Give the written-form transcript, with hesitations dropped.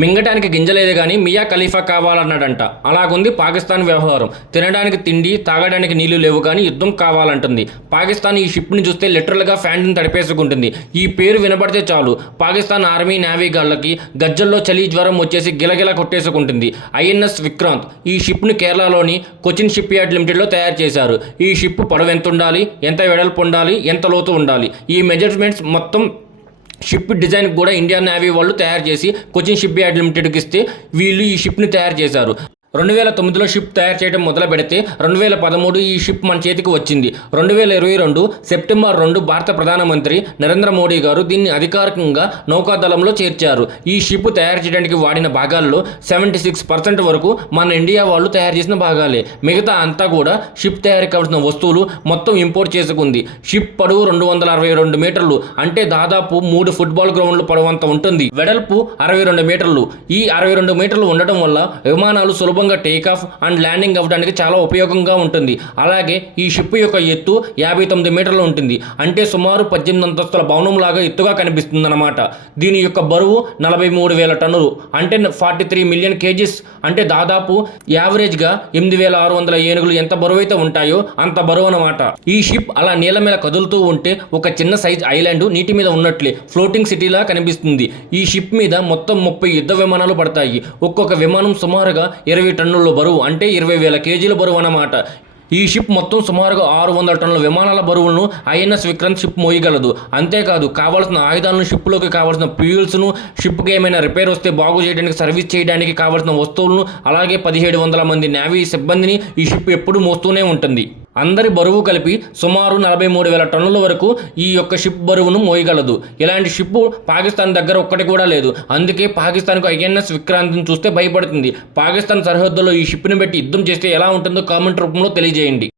మింగటానికి గింజలేదు కానీ మియా ఖలీఫా కావాలన్నాడంట. అలాగుంది పాకిస్తాన్ వ్యవహారం. తినడానికి తిండి, తాగడానికి నీళ్లు లేవు కానీ యుద్ధం కావాలంటుంది. పాకిస్తాన్ ఈ షిప్ని చూస్తే లిటరల్గా ఫ్యాంట్ని తడిపేసుకుంటుంది. ఈ పేరు వినబడితే చాలు పాకిస్తాన్ ఆర్మీ నేవీ గాళ్ళకి గజ్జల్లో చలి జ్వరం వచ్చేసి గిలగిలా కొట్టేసుకుంటుంది. ఐఎన్ఎస్ విక్రాంత్ ఈ షిప్ని కేరళలోని కొచ్చిన్ షిప్ యార్డ్ లిమిటెడ్లో తయారు చేశారు. ఈ షిప్ పొడవు ఎంత ఉండాలి, ఎంత వెడల్పు ఉండాలి, ఎంత లోతు ఉండాలి, ఈ మెజర్మెంట్స్ మొత్తం షిప్ డిజైన్ కూడా ఇండియన్ నేవీ వాళ్ళు తయారు చేసి కొచ్చిన్ షిప్ యార్డ్ లిమిటెడ్కి ఇస్తే వీళ్ళు ఈ షిప్ని తయారు చేశారు. 2009లో షిప్ తయారు చేయడం మొదలు పెడితే 2013 ఈ షిప్ మన చేతికి వచ్చింది. 2022 సెప్టెంబర్ 2 భారత ప్రధానమంత్రి నరేంద్ర మోడీ గారు దీన్ని అధికారికంగా నౌకాదళంలో చేర్చారు. ఈ షిప్ తయారు చేయడానికి వాడిన భాగాల్లో 76% వరకు మన ఇండియా వాళ్ళు తయారు చేసిన భాగాలే. మిగతా అంతా కూడా షిప్ తయారీ కావాల్సిన వస్తువులు మొత్తం ఇంపోర్ట్ చేసుకుంది. షిప్ పొడవు 262 మీటర్లు, అంటే దాదాపు 3 ఫుట్బాల్ గ్రౌండ్లు పొడవంత ఉంటుంది. వెడల్పు 62 మీటర్లు. ఈ 62 మీటర్లు ఉండటం వల్ల విమానాలు సులభంగా టేక్ ఆఫ్ అండ్ ల్యాండింగ్ అవ్వడానికి చాలా ఉపయోగంగా ఉంటుంది. అలాగే ఈ షిప్ యొక్క ఎత్తు 59 మీటర్లు ఉంటుంది, అంటే సుమారు 18 అంతస్తుల భవనం లాగా ఎత్తుగా కనిపిస్తుంది అన్నమాట. దీని యొక్క బరువు 43,000 టన్నులు, అంటే 43 మిలియన్ కేజీస్, అంటే దాదాపు యావరేజ్గా 8,600 ఏనుగులు ఎంత బరువు అయితే ఉంటాయో అంత బరువు అన్నమాట. ఈ షిప్ అలా నీళ్ళ మీద కదులుతూ ఉంటే ఒక చిన్న సైజ్ ఐలాండ్ నీటి మీద ఉన్నట్లే ఫ్లోటింగ్ సిటీలా కనిపిస్తుంది. ఈ షిప్ మీద మొత్తం 30 యుద్ధ విమానాలు పడతాయి. ఒక్కొక్క విమానం సుమారుగా 20 టన్నుల బరువు, అంటే 20,000 కేజీల బరువు అన్నమాట. ఈ షిప్ మొత్తం సుమారుగా 600 టన్నుల విమానాల బరువులను ఐఎన్ఎస్ విక్రాంత్ షిప్ మోయగలదు. అంతేకాదు కావాల్సిన ఆయుధాలను, షిప్లోకి కావాల్సిన ఫ్యూయల్స్ను, షిప్కి ఏమైనా రిపేర్ వస్తే బాగు చేయడానికి, సర్వీస్ చేయడానికి కావాల్సిన వస్తువులను, అలాగే 1700 మంది నేవీ సిబ్బందిని ఈ షిప్ ఎప్పుడు మోస్తూనే ఉంటుంది. అందరి బరువు కలిపి సుమారు 43,000 టన్నుల వరకు ఈ యొక్క షిప్ బరువును మోయగలదు. ఇలాంటి షిప్ పాకిస్తాన్ దగ్గర ఒక్కటి కూడా లేదు. అందుకే పాకిస్తాన్కు ఐఎన్ఎస్ విక్రాంత్ని చూస్తే భయపడుతుంది. పాకిస్తాన్ సరిహద్దులో ఈ షిప్ని పెట్టి యుద్ధం చేస్తే ఎలా ఉంటుందో కామెంట్ రూపంలో తెలియజేయండి.